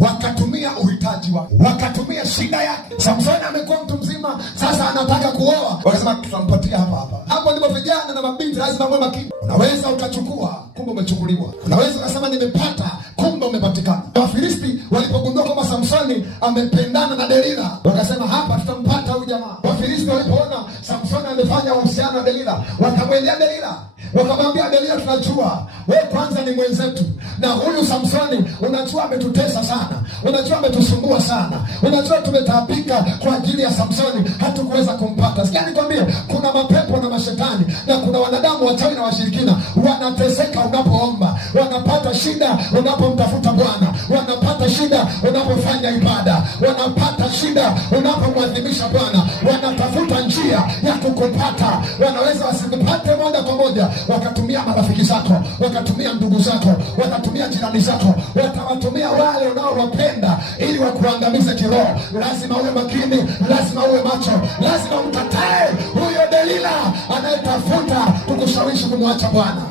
wakatumia uhitaji wake, wakatumia shida yake. Samsoni amekuwa mtu mzima, sasa anataka kuoa, wakasema tutampatia hapa hapa. Hapo ndipo vijana na mabinti lazima mwe makini. Unaweza ukachukua, kumbe umechukuliwa. Unaweza ukasema nimepata, kumbe umepatikana. Wafilisti walipogundua kwamba Samsoni amependana na Delila, wakasema hapa tutampata huyu jamaa. Wafilisti walipoona Samsoni amefanya uhusiano na Delila, wakamwendea Delila, wakamwambia Delila, tunajua wewe kwanza ni mwenzetu, na huyu Samsoni unajua ametutesa sana, unajua ametusumbua sana, unajua tumetaabika kwa ajili ya Samsoni, hatukuweza kumpata. Sikia nikwambie, kuna mapepo na mashetani na kuna wanadamu wachawi na washirikina wanateseka unapoomba, wanapata shida unapomtafuta Bwana, wanapata shida unapofanya ibada, wanapata shida unapomwadhimisha Bwana, wanatafuta njia ya kukupata. Wanaweza wasikupate moja kwa moja, wakatumia marafiki zako, wakatumia ndugu zako, wakatumia jirani zako, watawatumia wale unaowapenda ili wakuangamize kiroho. Lazima uwe makini, lazima uwe macho, lazima umkatae huyo Delila anayetafuta kukushawishi kumwacha Bwana.